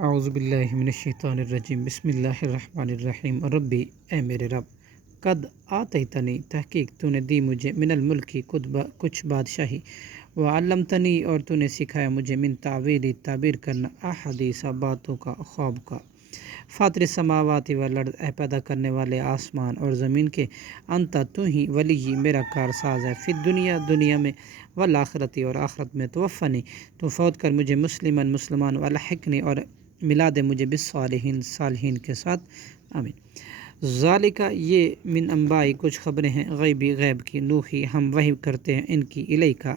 اعوذ باللہ من الشیطان الرجیم بسم اللہ الرحمن الرحیم ربی اے میرے رب قد آتیتنی تحقیق تو نے دی مجھے من الملکی کچھ بادشاہی وعلمتنی اور تو نے سکھایا مجھے من تعویل تعبیر کرنا احادیث باتوں کا خواب کا فاطر السماوات والارض اے پیدا کرنے والے آسمان اور زمین کے انت تو ہی ولی میرا کارساز ہے فی دنیا میں والآخرتی اور آخرت میں توفنی تو فوت کر مجھے مسلمان والحقنی اور ملا دے مجھے بالصالحین صالحین کے ساتھ آمین ذالکہ یہ من انبائی کچھ خبریں ہیں غیبی غیب کی نوحی ہم وحی کرتے ہیں ان کی الیکا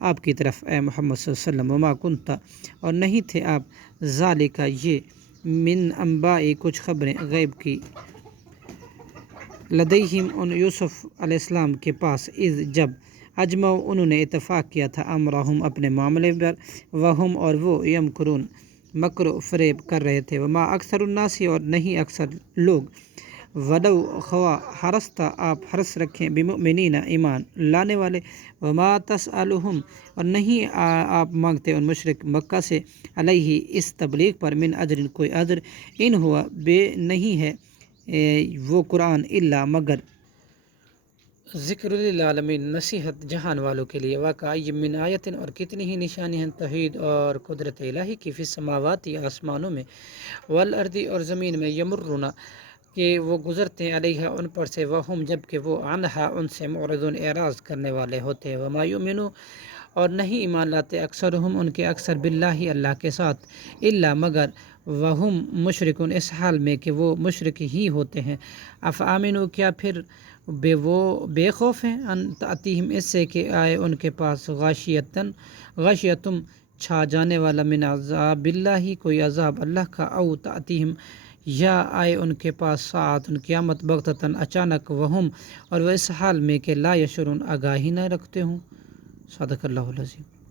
آپ کی طرف اے محمد صلی اللہ علیہ وسلم وما کنت اور نہیں تھے آپ ذالکہ یہ من انبائی کچھ خبریں غیب کی لدیہم ان یوسف علیہ السلام کے پاس اذ جب اجمع انہوں نے اتفاق کیا تھا امرہم اپنے معاملے پر وہم اور وہ یمکرون مکر و فریب کر رہے تھے وما اکثر الناسی اور نہیں اکثر لوگ ولو خوا حرستہ آپ حرس رکھیں بمؤمنین ایمان لانے والے وما تسألہم اور نہیں آپ مانگتے ان مشرک مکہ سے علیہ اس تبلیغ پر من اجر کوئی اجر ان ہوا بے نہیں ہے وہ قرآن الا مگر ذکر للعالمین نصیحت جہان والوں کے لیے واقعی من آیتن اور کتنی ہی نشانی ہیں توحید اور قدرت الہی کی فی السماواتی آسمانوں میں والارض اور زمین میں یمرون کہ وہ گزرتے ہیں علیہ ان پر سے وہم جب کہ وہ عنہا ان سے معرضون اعراض کرنے والے ہوتے ہیں وما یؤمنو اور نہیں ایمان لاتے اکثرہم ان کے اکثر باللہ اللہ کے ساتھ الا مگر وہم مشرکون اس حال میں کہ وہ مشرک ہی ہوتے ہیں افامنو کیا پھر وہ بے خوف ہیں ان تأتیہم اس سے کہ آئے ان کے پاس غاشیتم چھا جانے والا من عذاب اللہ کوئی عذاب اللہ کا او تأتیہم یا آئے ان کے پاس ساعت قیامت بغتتاً اچانک وہم اور وہ اس حال میں کہ لا یشعرون آگاہی نہ رکھتے ہوں صدق اللہ العظیم۔